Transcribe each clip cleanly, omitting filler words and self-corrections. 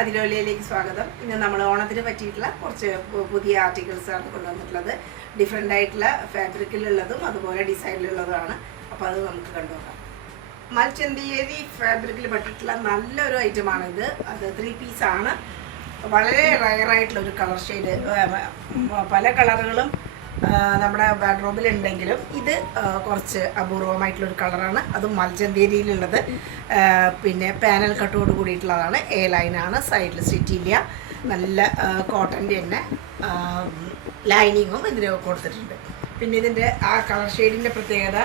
അതിലോലയിലേക്ക് സ്വാഗതം. ഇന്ന് നമ്മൾ ഓണത്തിന് പറ്റിയിട്ടുള്ള കുറച്ച് പുതിയ ആർട്ടിക്കിൾസാണ് കൊണ്ടുവന്നിട്ടുള്ളത്. ഡിഫറെൻ്റ് ആയിട്ടുള്ള ഫാബ്രിക്കിലുള്ളതും അതുപോലെ ഡിസൈനിലുള്ളതുമാണ്. അപ്പോൾ അത് നമുക്ക് കണ്ടുനോക്കാം. മൽച്ചന്തേരി ഫാബ്രിക്കിൽ പറ്റിയിട്ടുള്ള നല്ലൊരു ഐറ്റമാണിത്. അത് 3 പീസാണ്. വളരെ റയറായിട്ടുള്ളൊരു കളർ ഷെയ്ഡ്. പല കളറുകളും നമ്മുടെ വാർഡ്രോബിൽ ഉണ്ടെങ്കിലും ഇത് കുറച്ച് അപൂർവമായിട്ടുള്ളൊരു കളറാണ്. അതും മൽച്ചന്തേരിയിലുള്ളത്. പിന്നെ പാനൽ കട്ടോട് കൂടിയിട്ടുള്ളതാണ്. എ ലൈനാണ്. സൈഡിൽ സ്റ്റിച്ചില്ല. നല്ല കോട്ടൻ്റെ തന്നെ ലൈനിങ്ങും ഇതിന് കൊടുത്തിട്ടുണ്ട്. പിന്നെ ഇതിൻ്റെ ആ കളർ ഷെയ്ഡിൻ്റെ പ്രത്യേകത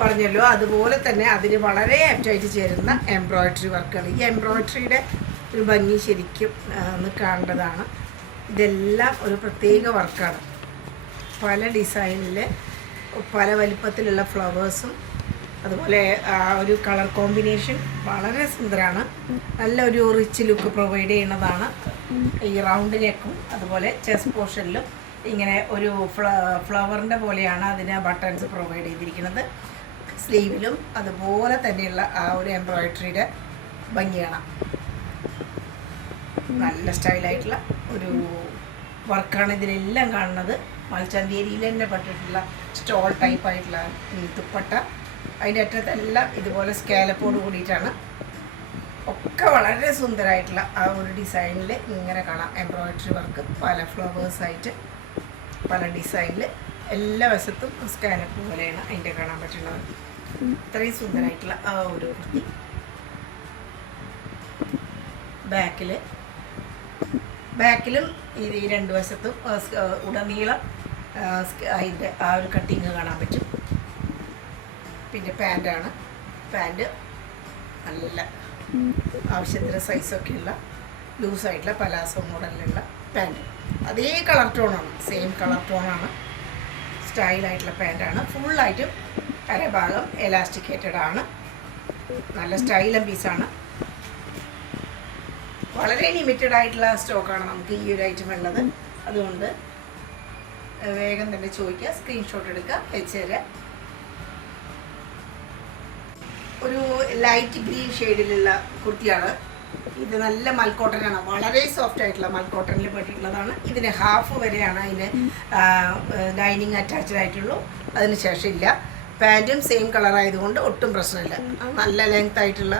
പറഞ്ഞല്ലോ, അതുപോലെ തന്നെ അതിന് വളരെ ആപ്റ്റായിട്ട് ചേരുന്ന എംബ്രോയ്ഡറി വർക്കാണ്. ഈ എംബ്രോയ്ഡറിയുടെ ഒരു ഭംഗി ശരിക്കും ഒന്ന് കാണേണ്ടതാണ്. ഇതെല്ലാം ഒരു പ്രത്യേക വർക്കാണ്. പല ഡിസൈനിൽ പല വലിപ്പത്തിലുള്ള ഫ്ലവേഴ്സും അതുപോലെ ആ ഒരു കളർ കോമ്പിനേഷൻ വളരെ സുന്ദരമാണ്. നല്ലൊരു റിച്ച് ലുക്ക് പ്രൊവൈഡ് ചെയ്യുന്നതാണ്. ഈ റൗണ്ട് നെക്കും അതുപോലെ ചെസ്റ്റ് പോർഷനിലും ഇങ്ങനെ ഒരു ഫ്ലവറിൻ്റെ പോലെയാണ് അതിന് ബട്ടൺസ് പ്രൊവൈഡ് ചെയ്തിരിക്കുന്നത്. സ്ലീവിലും അതുപോലെ തന്നെയുള്ള ആ ഒരു എംബ്രോയ്ഡറിയുടെ ഭംഗിയാണ്. നല്ല സ്റ്റൈലായിട്ടുള്ള ഒരു വർക്കാണ് ഇതിലെല്ലാം കാണുന്നത്. മൽച്ചന്തേരിയിൽ തന്നെ പറ്റിയിട്ടുള്ള സ്റ്റോൾ ടൈപ്പായിട്ടുള്ള ദുപ്പട്ട, അതിൻ്റെ അറ്റത്തെല്ലാം ഇതുപോലെ സ്കാലപ്പോട് കൂടിയിട്ടാണ്. ഒക്കെ വളരെ സുന്ദരമായിട്ടുള്ള ആ ഒരു ഡിസൈനിൽ ഇങ്ങനെ കാണാം. എംബ്രോയ്ഡറി വർക്ക് പല ഫ്ലവേഴ്സായിട്ട് പല ഡിസൈനിൽ എല്ലാ വശത്തും സ്കാലപ്പ് പോലെയാണ് അതിൻ്റെ കാണാൻ പറ്റുന്നത്. ഇത്രയും സുന്ദരമായിട്ടുള്ള ആ ഒരു കുർത്തി. ബാക്കിലും ഈ 2 വശത്തും ഉടനീളം അതിൻ്റെ ആ ഒരു കട്ടിങ് കാണാൻ പറ്റും. പിന്നെ പാൻറ്റാണ്. പാൻറ്റ് നല്ല ആവശ്യത്തിന് സൈസൊക്കെയുള്ള ലൂസായിട്ടുള്ള പലാസോ മോഡലിലുള്ള പാൻറ്റ്. അതേ കളർ ടോണാണ്, സെയിം കളർ ടോണാണ്. സ്റ്റൈലായിട്ടുള്ള പാൻറ്റാണ്. ഫുള്ളായിട്ടും അരഭാഗം എലാസ്റ്റിക്കേറ്റഡ് ആണ്. നല്ല സ്റ്റൈലൻ പീസാണ്. വളരെ ലിമിറ്റഡ് ആയിട്ടുള്ള സ്റ്റോക്കാണ് നമുക്ക് ഈ ഒരു ഐറ്റം ഉള്ളത്. അതുകൊണ്ട് വേഗം തന്നെ ചോദിക്കുക, സ്ക്രീൻഷോട്ട് എടുക്കുക, അയച്ചു തരാം. ഒരു ലൈറ്റ് ഗ്രീൻ ഷെയ്ഡിലുള്ള കുർത്തിയാണ് ഇത്. നല്ല മൽക്കോട്ടനാണ്. വളരെ സോഫ്റ്റ് ആയിട്ടുള്ള മൽക്കോട്ടനിൽ പെട്ടിട്ടുള്ളതാണ്. ഇതിന് ഹാഫ് വരെയാണ് അതിന് ലൈനിങ് അറ്റാച്ച്ഡ് ആയിട്ടുള്ളൂ. അതിന് ശേഷം ഇല്ല. പാൻറ്റും സെയിം കളർ ആയതുകൊണ്ട് ഒട്ടും പ്രശ്നമില്ല. നല്ല ലെങ്ത് ആയിട്ടുള്ള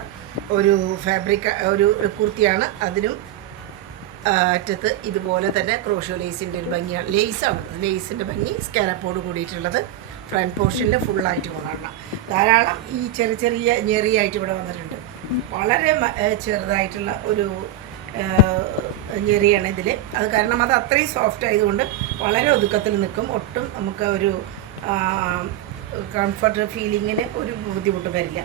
ഒരു ഫാബ്രിക് ഒരു കുർത്തിയാണ്. അതിനും അറ്റത്ത് ഇതുപോലെ തന്നെ ക്രോഷോ ലേസിൻ്റെ ഒരു ഭംഗിയാണ്. ലേസാണ്, ലേസിൻ്റെ ഭംഗി സ്കാലപ്പോട് കൂടിയിട്ടുള്ളത്. ഫ്രണ്ട് പോർഷനിൽ ഫുള്ളായിട്ട് കൊണ്ടുവരണം. ധാരാളം ഈ ചെറിയ ഞെറിയായിട്ട് ഇവിടെ വന്നിട്ടുണ്ട്. വളരെ ചെറുതായിട്ടുള്ള ഒരു ഞെറിയാണ് ഇതിൽ. അത് കാരണം അത് അത്രയും സോഫ്റ്റ് ആയതുകൊണ്ട് വളരെ ഒതുക്കത്തിൽ നിൽക്കും. ഒട്ടും നമുക്ക് ഒരു കംഫർട്ട് ഫീലിങ്ങിന് ഒരു ബുദ്ധിമുട്ട് വരില്ല.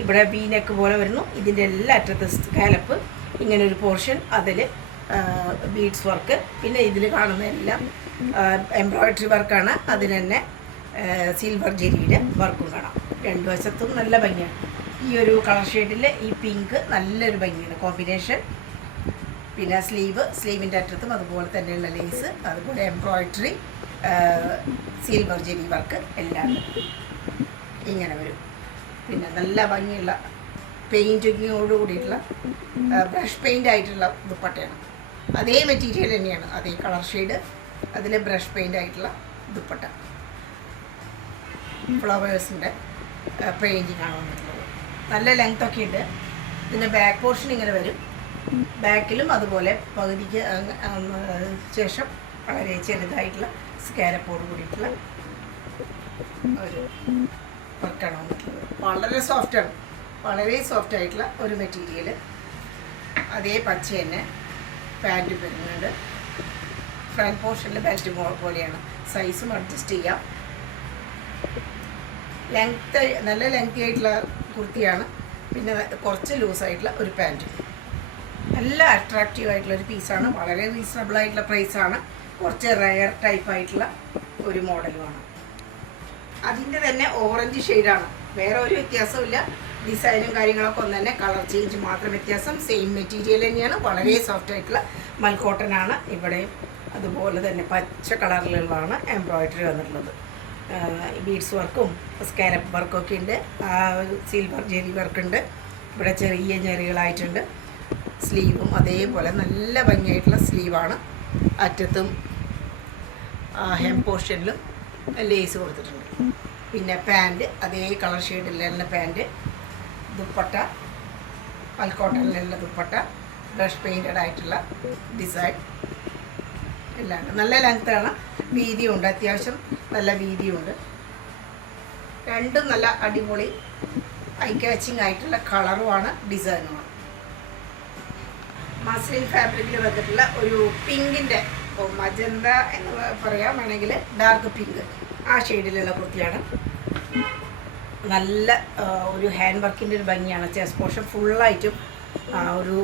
ഇവിടെ വി നെക്ക് പോലെ വരുന്നു. ഇതിൻ്റെ എല്ലാ അറ്റത്ത് സ്കാലപ്പ് ഇങ്ങനെ ഒരു പോർഷൻ, അതിൽ ബീഡ്സ് വർക്ക്. പിന്നെ ഇതിൽ കാണുന്ന എല്ലാം എംബ്രോയ്ഡറി വർക്കാണ്. അതിന് തന്നെ സിൽവർ ജെരിയുടെ വർക്കും കാണാം. 2 വശത്തും നല്ല ഭംഗിയാണ്. ഈ ഒരു കളർ ഷെയ്ഡിൽ ഈ പിങ്ക് നല്ലൊരു ഭംഗിയാണ് കോമ്പിനേഷൻ. പിന്നെ സ്ലീവിൻ്റെ അറ്റത്തും അതുപോലെ തന്നെയുള്ള ലേസ്, അതുപോലെ എംബ്രോയ്ഡറി, സിൽവർ ജെരി വർക്ക് എല്ലാം ഇങ്ങനെ വരും. പിന്നെ നല്ല ഭംഗിയുള്ള പെയിൻറ്റിങ്ങോട് കൂടിയിട്ടുള്ള ബ്രഷ് പെയിൻ്റ് ആയിട്ടുള്ള ദുപ്പട്ടയാണ്. അതേ മെറ്റീരിയൽ തന്നെയാണ്, അതേ കളർ ഷെയ്ഡ്. അതിൽ ബ്രഷ് പെയിൻ്റ് ആയിട്ടുള്ള ദുപ്പട്ട, ഫ്ലവേഴ്സിൻ്റെ പെയിൻറ്റിങ് ആണ് വന്നിട്ടുള്ളത്. നല്ല ലെങ്ത് ഒക്കെ ഉണ്ട്. ഇതിൻ്റെ ബാക്ക് പോർഷൻ ഇങ്ങനെ വരും. ബാക്കിലും അതുപോലെ പകുതിക്ക് ശേഷം വളരെ ചെറുതായിട്ടുള്ള സ്കാലപ്പോട് കൂടിയിട്ടുള്ള ഒരു വർക്കാണ് വന്നിട്ടുള്ളത്. വളരെ സോഫ്റ്റാണ്, വളരെ സോഫ്റ്റ് ആയിട്ടുള്ള ഒരു മെറ്റീരിയൽ. അതേ പച്ച തന്നെ പാൻറ്റ് വരുന്നുണ്ട്. ഫ്രണ്ട് പോർഷനിൽ ബെൽറ്റ് പോലെയാണ്. സൈസും അഡ്ജസ്റ്റ് ചെയ്യാം. നല്ല ലെങ്തി ആയിട്ടുള്ള കുർത്തിയാണ്. പിന്നെ കുറച്ച് ലൂസായിട്ടുള്ള ഒരു പാൻറ്റ്. നല്ല അട്രാക്റ്റീവ് ആയിട്ടുള്ള ഒരു പീസാണ്. വളരെ റീസണബിൾ ആയിട്ടുള്ള പ്രൈസാണ്. കുറച്ച് റയർ ടൈപ്പായിട്ടുള്ള ഒരു മോഡലുമാണ്. അതിൻ്റെ തന്നെ ഓറഞ്ച് ഷെയ്ഡാണ്. വേറെ ഒരു വ്യത്യാസമില്ല. ഡിസൈനും കാര്യങ്ങളൊക്കെ ഒന്ന് തന്നെ, കളർ ചേഞ്ച് മാത്രം വ്യത്യാസം. സെയിം മെറ്റീരിയൽ തന്നെയാണ്. വളരെ സോഫ്റ്റ് ആയിട്ടുള്ള മൽക്കോട്ടനാണ്. ഇവിടെ അതുപോലെ തന്നെ പച്ച കളറിലുള്ളതാണ് എംബ്രോയ്ഡറി വന്നിട്ടുള്ളത്. ബീഡ്സ് വർക്കും സ്കാലപ്പ് വർക്കൊക്കെ ഉണ്ട്. സിൽവർ ജെറി വർക്കുണ്ട്. ഇവിടെ ചെറിയ ഞെറികളായിട്ടുണ്ട്. സ്ലീവും അതേപോലെ നല്ല ഭംഗിയായിട്ടുള്ള സ്ലീവാണ്. അറ്റത്തും ഹെം പോർഷനിലും ലേസ് കൊടുത്തിട്ടുണ്ട്. പിന്നെ പാൻറ്റ് അതേ കളർ ഷെയ്ഡിലുള്ള പാൻറ്റ്, ദുപ്പട്ട മൽക്കോട്ടനിലുള്ള ദുപ്പട്ട, ബ്രഷ് പെയിൻറ്റഡ് ആയിട്ടുള്ള ഡിസൈൻ എല്ലാം നല്ല ലെങ്ത്താണ്, വീതിയുണ്ട്, അത്യാവശ്യം നല്ല വീതിയുണ്ട്. രണ്ടും നല്ല അടിപൊളി ഐ കാച്ചിങ് ആയിട്ടുള്ള കളറുമാണ്, ഡിസൈനുമാണ്. മസ്ലിൻ ഫാബ്രിക്കിൽ വന്നിട്ടുള്ള ഒരു പിങ്കിൻ്റെ മജന്ത എന്ന് പറയാൻ വേണമെങ്കിൽ ഡാർക്ക് പിങ്ക് ആ ഷെയ്ഡിലുള്ള കുർത്തിയാണ്. നല്ല ഒരു ഹാൻഡ് വർക്കിൻ്റെ ഒരു ഭംഗിയാണ്. ചെസ്റ്റ് പോർഷൻ ഫുള്ളായിട്ടും ഒരു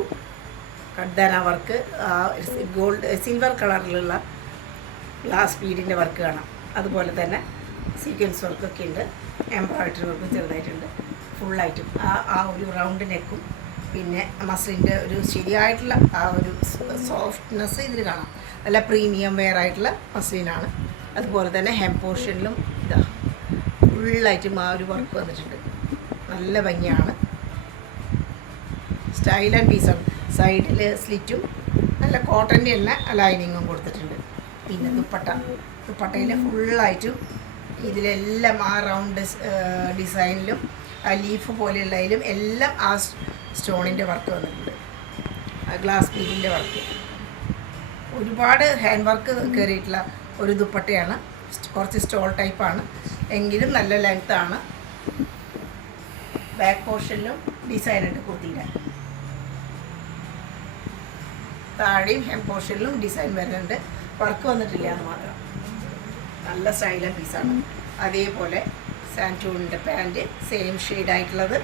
കഡ്ദാന വർക്ക്, ഗോൾഡ് സിൽവർ കളറിലുള്ള ഗ്ലാസ് ബീഡിൻ്റെ വർക്ക് കാണാം. അതുപോലെ തന്നെ സീക്വൻസ് വർക്കൊക്കെ ഉണ്ട്, എംബ്രോയിഡറി വർക്ക് ചെറുതായിട്ടുണ്ട്. ഫുള്ളായിട്ടും ആ ഒരു റൗണ്ട് നെക്കും പിന്നെ മസ്ലിൻ്റെ ഒരു ശരിയായിട്ടുള്ള ആ ഒരു സോഫ്റ്റ്നെസ് ഇതിൽ കാണാം. നല്ല പ്രീമിയം വെയർ ആയിട്ടുള്ള മസ്ലിനാണ്. അതുപോലെ തന്നെ ഹെം പോർഷനിലും ഇതാ ഫുള്ളായിട്ടും ആ ഒരു വർക്ക് വന്നിട്ടുണ്ട്. നല്ല ഭംഗിയാണ്, സ്റ്റൈൽ ആൻഡ് പീസാണ്. സൈഡിൽ സ്ലിറ്റും നല്ല കോട്ടൻ്റെ തന്നെ ലൈനിങ്ങും കൊടുത്തിട്ടുണ്ട്. പിന്നെ ദുപ്പട്ടയിൽ ഫുള്ളായിട്ടും ഇതിലെല്ലാം ആ റൗണ്ട് ഡിസൈനിലും ആ ലീഫ് പോലെയുള്ളതിലും എല്ലാം ആ സ്റ്റോണിൻ്റെ വർക്ക് വന്നിട്ടുണ്ട്, ഗ്ലാസ് ബീഡിൻ്റെ വർക്ക്. ഒരുപാട് ഹാൻഡ് വർക്ക് കയറിയിട്ടുള്ള ഒരു ദുപ്പട്ടയാണ്. കുറച്ച് സ്റ്റോൾ ടൈപ്പാണ് എങ്കിലും നല്ല ലെങ്ത്താണ്. ബാക്ക് പോർഷനിലും ഡിസൈൻ ഉണ്ട് കുർത്തിയുടെ. താഴെയും ഹെം പോർഷനിലും ഡിസൈൻ വരുന്നുണ്ട്, വർക്ക് വന്നിട്ടില്ല എന്ന് മാത്രം. നല്ല സ്റ്റൈലൻ പീസാണ്. അതേപോലെ സാൻറ്റൂണിൻ്റെ പാൻറ്റ് സെയിം ഷെയ്ഡായിട്ടുള്ളത്,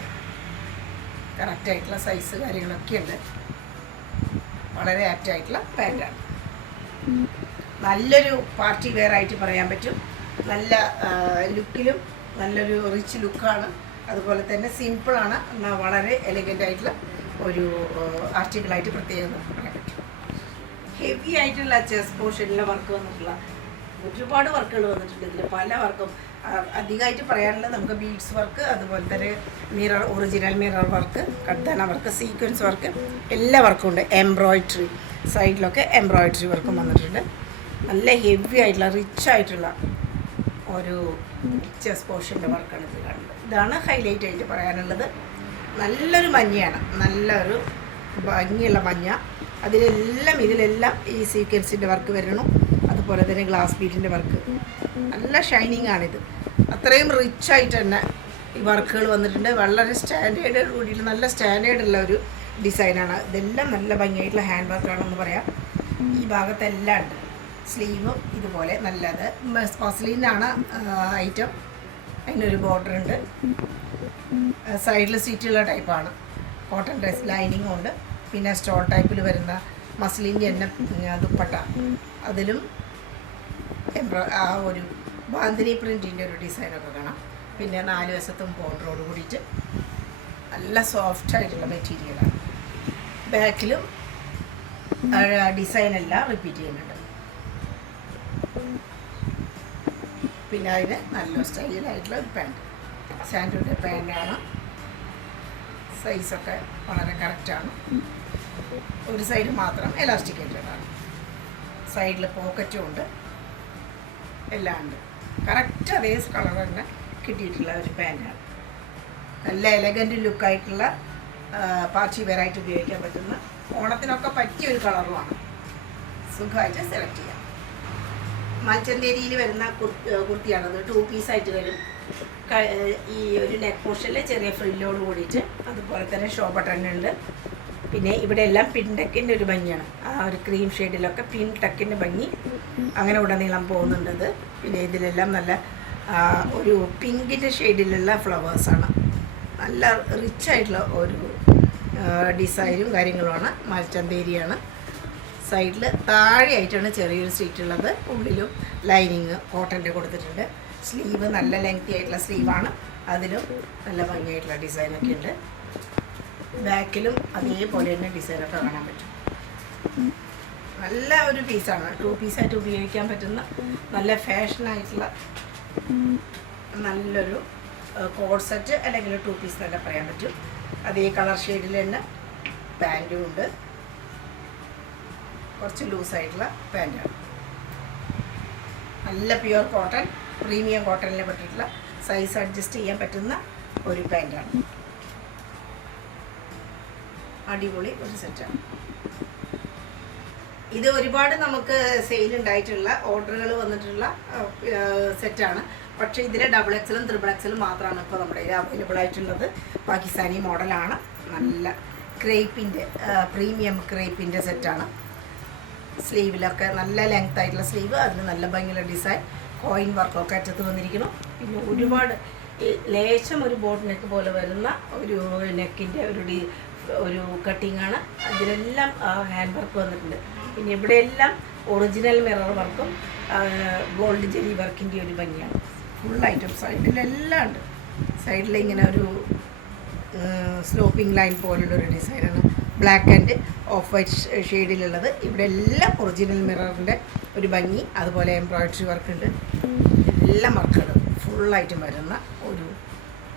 കറക്റ്റായിട്ടുള്ള സൈസ് കാര്യങ്ങളൊക്കെ ഉണ്ട്. വളരെ ആപ്റ്റായിട്ടുള്ള പാൻറ്റാണ്. നല്ലൊരു പാർട്ടി വെയർ ആയിട്ട് പറയാൻ പറ്റും. നല്ല ലുക്കിലും നല്ലൊരു റിച്ച് ലുക്കാണ്. അതുപോലെ തന്നെ സിമ്പിളാണ്, എന്നാൽ വളരെ എലഗൻ്റ് ആയിട്ടുള്ള ഒരു ആർട്ടിക്കിളായിട്ട് പ്രത്യേകം പറയാൻ പറ്റും. ഹെവി ആയിട്ടുള്ള ചെസ്റ്റ് പോർഷനിലെ വർക്ക് വന്നിട്ടുള്ള ഒരുപാട് വർക്കുകൾ വന്നിട്ടുണ്ട്. ഇതിൽ പല വർക്കും അധികമായിട്ട് പറയാനുള്ളത് നമുക്ക് ബീഡ്സ് വർക്ക്, അതുപോലെ തന്നെ മിറർ, ഒറിജിനൽ മിറർ വർക്ക്, കഡ്ദാന വർക്ക്, സീക്വൻസ് വർക്ക്, എല്ലാ വർക്കും ഉണ്ട്. എംബ്രോയിഡറി സൈഡിലൊക്കെ എംബ്രോയിഡറി വർക്കും വന്നിട്ടുണ്ട്. നല്ല ഹെവി ആയിട്ടുള്ള റിച്ച് ആയിട്ടുള്ള ഒരു ചെസ്റ്റ് പോർഷൻ്റെ വർക്കാണ് ഇത് കാണുന്നത്. ഇതാണ് ഹൈലൈറ്റ് ആയിട്ട് പറയാനുള്ളത്. നല്ലൊരു മഞ്ഞയാണ്, നല്ലൊരു ഭംഗിയുള്ള മഞ്ഞ. ഇതിലെല്ലാം ഈ സീക്വൻസിൻ്റെ വർക്ക് വരണം. അതുപോലെ തന്നെ ഗ്ലാസ് ബീഡിൻ്റെ വർക്ക്, നല്ല ഷൈനിങ് ആണിത്. അത്രയും റിച്ച് ആയിട്ട് തന്നെ ഈ വർക്കുകൾ വന്നിട്ടുണ്ട്. വളരെ സ്റ്റാൻഡേർഡ് കൂടിയിട്ട് നല്ല സ്റ്റാൻഡേർഡുള്ള ഒരു ഡിസൈനാണ്. ഇതെല്ലാം നല്ല ഭംഗിയായിട്ടുള്ള ഹാൻഡ് വർക്കാണെന്ന് പറയാം. ഈ ഭാഗത്തെല്ലാം ഉണ്ട്. സ്ലീവും ഇതുപോലെ നല്ലത് മസ്ലിനാണ് ഐറ്റം. അതിനൊരു ബോർഡർ ഉണ്ട്. സൈഡിൽ സീറ്റുള്ള ടൈപ്പാണ്. കോട്ടൺ ഡ്രസ് ലൈനിങ്ങും ഉണ്ട്. പിന്നെ സ്റ്റോൾ ടൈപ്പിൽ വരുന്ന മസ്ലിൻ്റെ തന്നെ ദുപ്പട്ട, അതിലും ആ ഒരു ബാന്തിനി പ്രിൻറ്റിൻ്റെ ഒരു ഡിസൈനൊക്കെ കാണാം. പിന്നെ 4 വശത്തും ബോർഡറോട് കൂടിയിട്ട് നല്ല സോഫ്റ്റായിട്ടുള്ള മെറ്റീരിയലാണ്. ബാക്കിലും ഡിസൈനെല്ലാം റിപ്പീറ്റ് ചെയ്യുന്നുണ്ട്. പിന്നെ അതിന് നല്ല സ്റ്റൈലായിട്ടുള്ള ഒരു പാൻറ്റ്, സാൻഡൂൻ്റെ പാൻറ്റാണ്. സൈസൊക്കെ വളരെ കറക്റ്റാണ്. ഒരു സൈഡ് മാത്രം എലാസ്റ്റിക്കേറ്റഡാണ്. സൈഡിൽ പോക്കറ്റും ഉണ്ട്, എല്ലാം ഉണ്ട്. കറക്റ്റ് അതേ കളർ തന്നെ കിട്ടിയിട്ടുള്ള ഒരു പാൻറ്റാണ്. നല്ല എലഗൻറ്റ് ലുക്കായിട്ടുള്ള പാർട്ടി വെയറായിട്ട് ഉപയോഗിക്കാൻ പറ്റുന്ന, ഓണത്തിനൊക്കെ പറ്റിയ ഒരു കളറുമാണ്. സുഖമായിട്ട് സെലക്ട് ചെയ്യാം. മൽച്ചന്തേരിയിൽ വരുന്ന കുർത്തിയാണത്. 2 പീസായിട്ട് വരും. ഈ ഒരു നെക്ക് പോർഷനിൽ ചെറിയ ഫ്രില്ലോട് കൂടിയിട്ട്, അതുപോലെ തന്നെ ഷോ ബട്ടൺ ഉണ്ട്. പിന്നെ ഇവിടെ എല്ലാം പിൻ ടക്കിൻ്റെ ഒരു ഭംഗിയാണ്. ആ ഒരു ക്രീം ഷെയ്ഡിലൊക്കെ പിൻ ടക്കിൻ്റെ ഭംഗി അങ്ങനെ ഉടനീളം പോകുന്നുണ്ടത്. പിന്നെ ഇതിലെല്ലാം നല്ല ഒരു പിങ്കിൻ്റെ ഷെയ്ഡിലുള്ള ഫ്ലവേഴ്സാണ്. നല്ല റിച്ചായിട്ടുള്ള ഒരു ഡിസൈനും കാര്യങ്ങളുമാണ്. മൽച്ചന്തേരിയാണ്. സൈഡിൽ താഴെയായിട്ടാണ് ചെറിയൊരു സ്ലീറ്റ് ഉള്ളത്. ഉള്ളിലും ലൈനിങ് കോട്ടൻ്റെ കൊടുത്തിട്ടുണ്ട്. സ്ലീവ് നല്ല ലെങ്തി ആയിട്ടുള്ള സ്ലീവാണ്. അതിലും നല്ല ഭംഗിയായിട്ടുള്ള ഡിസൈനൊക്കെ ഉണ്ട്. ബാക്കിലും അതേപോലെ തന്നെ ഡിസൈനൊക്കെ കാണാൻ പറ്റും. നല്ല ഒരു പീസാണ്. 2 പീസായിട്ട് ഉപയോഗിക്കാൻ പറ്റുന്ന നല്ല ഫാഷനായിട്ടുള്ള നല്ലൊരു കോഡ് സെറ്റ് അല്ലെങ്കിൽ 2 പീസ് തന്നെ പറയാൻ പറ്റും. അതേ കളർ ഷെയ്ഡിൽ തന്നെ പാൻറ്റും ഉണ്ട്. കുറച്ച് ലൂസായിട്ടുള്ള പാൻറ്റാണ്. നല്ല പ്യുവർ കോട്ടൺ, പ്രീമിയം കോട്ടണിൽ പെട്ടിട്ടുള്ള സൈസ് അഡ്ജസ്റ്റ് ചെയ്യാൻ പറ്റുന്ന ഒരു പാൻറ്റാണ്. അടിപൊളി ഒരു സെറ്റാണ് ഇത്. ഒരുപാട് നമുക്ക് സെയിൽ ഉണ്ടായിട്ടുള്ള ഓർഡറുകൾ വന്നിട്ടുള്ള സെറ്റാണ്. പക്ഷേ ഇതിലെ XXL XXL മാത്രമാണ് ഇപ്പോൾ നമ്മുടെ കയ്യിൽ അവൈലബിൾ ആയിട്ടുള്ളത്. പാകിസ്ഥാനി മോഡലാണ്. നല്ല ക്രേപ്പിൻ്റെ പ്രീമിയം ക്രേപ്പിൻ്റെ സെറ്റാണ്. സ്ലീവിലൊക്കെ നല്ല ലെങ്ത് ആയിട്ടുള്ള സ്ലീവ്, അതിന് നല്ല ഭംഗിയുള്ള ഡിസൈൻ, കോയിൻ വർക്കൊക്കെ അറ്റത്ത് വന്നിരിക്കുന്നു. പിന്നെ ഒരുപാട് ലേശം ഒരു ബോട്ട് നെക്ക് പോലെ വരുന്ന ഒരു നെക്കിൻ്റെ ഒരു കട്ടിങ്ങാണ്. അതിലെല്ലാം ഹാൻഡ് വർക്ക് വന്നിട്ടുണ്ട്. പിന്നെ ഇവിടെയെല്ലാം ഒറിജിനൽ മിറർ വർക്കും ഗോൾഡ് ജെറി വർക്കിൻ്റെ ഒരു ഭംഗിയാണ്. ഫുൾ ഐറ്റം സൈഡിലെല്ലാം ഉണ്ട്. സൈഡിൽ ഇങ്ങനെ ഒരു സ്ലോപ്പിംഗ് ലൈൻ പോലുള്ളൊരു ഡിസൈനാണ്. ബ്ലാക്ക് ആൻഡ് ഓഫ് വൈറ്റ് ഷെയ്ഡിലുള്ളത്. ഇവിടെ എല്ലാം ഒറിജിനൽ മിററിൻ്റെ ഒരു ഭംഗി, അതുപോലെ എംബ്രോയിഡറി വർക്ക് ഉണ്ട്. എല്ലാം വർക്കുകൾ ഫുള്ളായിട്ടും വരുന്ന ഒരു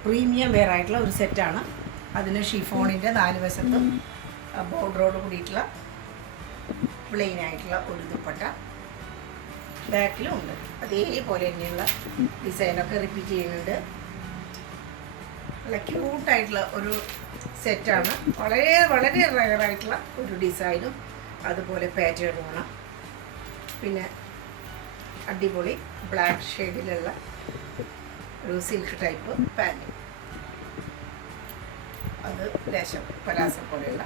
പ്രീമിയം വെയർ ആയിട്ടുള്ള ഒരു സെറ്റാണ്. അതിന് ഷിഫോണിൻ്റെ 4 വശത്തും ബോർഡറോട് കൂടിയിട്ടുള്ള പ്ലെയിൻ ആയിട്ടുള്ള ഒരു ദുപ്പട്ട ബാക്കിലും ഉണ്ട്. അതേപോലെ തന്നെയുള്ള ഡിസൈനൊക്കെ റിപ്പീറ്റ് ചെയ്യുന്നുണ്ട്. നല്ല ക്യൂട്ടായിട്ടുള്ള ഒരു സെറ്റാണ്. വളരെ വളരെ റയറായിട്ടുള്ള ഒരു ഡിസൈനും അതുപോലെ പാറ്റേണുമാണ്. പിന്നെ അടിപൊളി ബ്ലാക്ക് ഷെയ്ഡിലുള്ള ഒരു സിൽക്ക് ടൈപ്പ് പാൻറ്. അത് ലേശം പലാസോ പോലെയുള്ള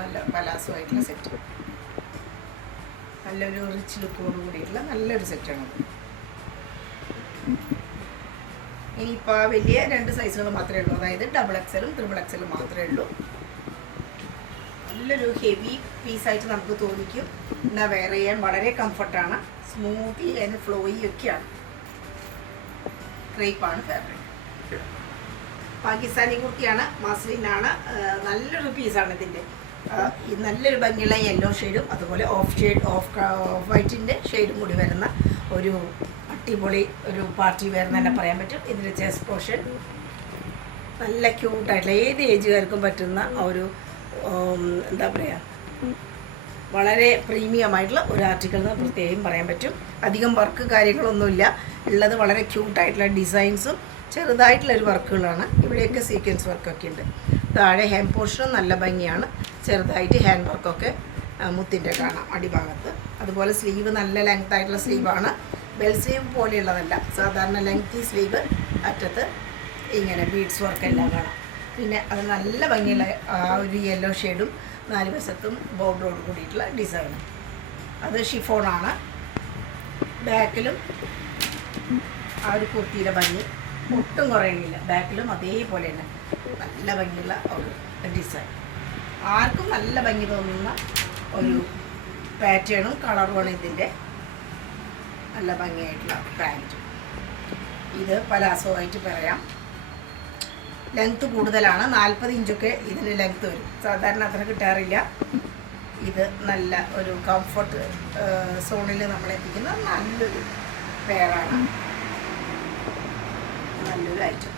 നല്ല പലാസോ ആയിട്ടുള്ള സെറ്റ്. നല്ലൊരു റിച്ച് ലുക്കോട് കൂടിയിട്ടുള്ള നല്ലൊരു സെറ്റാണത്. ഇനിയിപ്പോൾ വലിയ 2 സൈസുകൾ മാത്രമേ ഉള്ളൂ. അതായത് XXL XXL മാത്രമേ ഉള്ളൂ. നല്ലൊരു ഹെവി പീസായിട്ട് നമുക്ക് തോന്നിക്കും. എന്നാൽ വെയർ ചെയ്യാൻ വളരെ കംഫർട്ടാണ്. സ്മൂത്തി ആൻഡ് ഫ്ലോയി ഒക്കെയാണ്. ക്രേപ്പാണ് ഫാബ്രിക്. പാകിസ്ഥാനി കുർത്തിയാണ്, മസ്ലിനാണ്. നല്ലൊരു പീസാണ് ഇതിൻ്റെ. നല്ലൊരു ഭംഗിയുള്ള യെല്ലോ ഷെയ്ഡും അതുപോലെ ഓഫ് വൈറ്റിൻ്റെ ഷെയ്ഡും കൂടി വരുന്ന ഒരു അടിപൊളി ഒരു പാർട്ടി വെയർ എന്ന് തന്നെ പറയാൻ പറ്റും. ഇതിൻ്റെ ചെസ്റ്റ് പോർഷൻ നല്ല ക്യൂട്ടായിട്ടുള്ള ഏത് ഏജുകാർക്കും പറ്റുന്ന ഒരു എന്താ പറയുക, വളരെ പ്രീമിയമായിട്ടുള്ള ഒരു ആർട്ടിക്കിൾ എന്ന് പ്രത്യേകം പറയാൻ പറ്റും. അധികം വർക്ക് കാര്യങ്ങളൊന്നുമില്ല. ഉള്ളത് വളരെ ക്യൂട്ടായിട്ടുള്ള ഡിസൈൻസും ചെറുതായിട്ടുള്ളൊരു വർക്കുകളാണ്. ഇവിടെയൊക്കെ സീക്വൻസ് വർക്കൊക്കെ ഉണ്ട്. താഴെ ഹെം പോർഷനും നല്ല ഭംഗിയാണ്. ചെറുതായിട്ട് ഹാൻഡ് വർക്കൊക്കെ മുത്തിൻ്റെ കാണാം അടിഭാഗത്ത്. അതുപോലെ സ്ലീവ് നല്ല ലെങ്ത് ആയിട്ടുള്ള സ്ലീവാണ്. ബെൽ സ്ലീവ് പോലെയുള്ളതല്ല, സാധാരണ ലെങ്തി സ്ലീവ്. അറ്റത്ത് ഇങ്ങനെ ബീഡ്സ് വർക്കെല്ലാം കാണാം. പിന്നെ അത് നല്ല ഭംഗിയുള്ള ഒരു യെല്ലോ ഷെയ്ഡും 4 വശത്തും ബോർഡറോട് കൂടിയിട്ടുള്ള ഡിസൈൻ. അത് ഷിഫോണാണ്. ബാക്കിലും ആ ഒരു കുർത്തിയുടെ ഭംഗി ഒട്ടും കുറയണില്ല. ബാക്കിലും അതേപോലെ തന്നെ നല്ല ഭംഗിയുള്ള ഒരു ഡിസൈൻ. ആർക്കും നല്ല ഭംഗി തോന്നുന്ന ഒരു പാറ്റേണും കളറുമാണ് ഇതിൻ്റെ. നല്ല ഭംഗിയായിട്ടുള്ള പാൻറ്റ്. ഇത് പലാസോ ആയിട്ട് പറയാം. ലെങ്ത്ത് കൂടുതലാണ്. 40 ഇഞ്ചൊക്കെ ഇതിന് ലെങ്ത്ത് വരും. സാധാരണ അത്ര കിട്ടാറില്ല. ഇത് നല്ല ഒരു കംഫർട്ട് സോണിൽ നമ്മളെത്തിക്കുന്ന നല്ലൊരു പെയറാണ്. നല്ലൊരു ഐറ്റം.